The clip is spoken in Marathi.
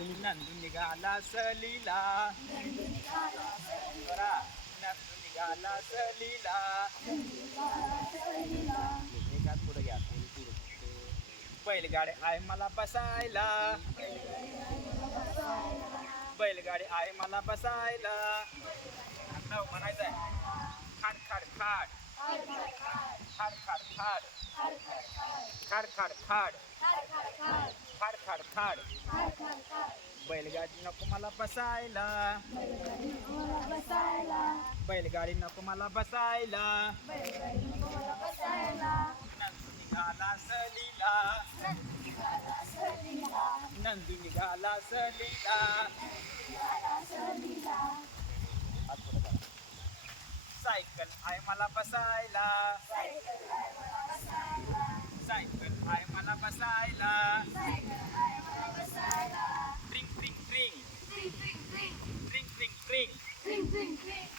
नंदू निघाला सलीला बरा नंदू निघाला सलीला एकाच पुढे घ्या बैलगाडी आहे मला बसायला बैलगाडी आहे मला बसायला म्हणायचं आहे खाड खाड खाड खाड खाड खाड खाड खाड खाड खाड खाड खाड बैलगाडी नको मला बसायला बैलगाडी नको मला बसायला नंदू निघाला सलीला नंदू निघाला सलीला सायकल आहे मला बसायला सायकल आहे मला बसायला ट्रिंग ट्रिंग ट्रिंग ट्रिंग ट्रिंग ट्रिंग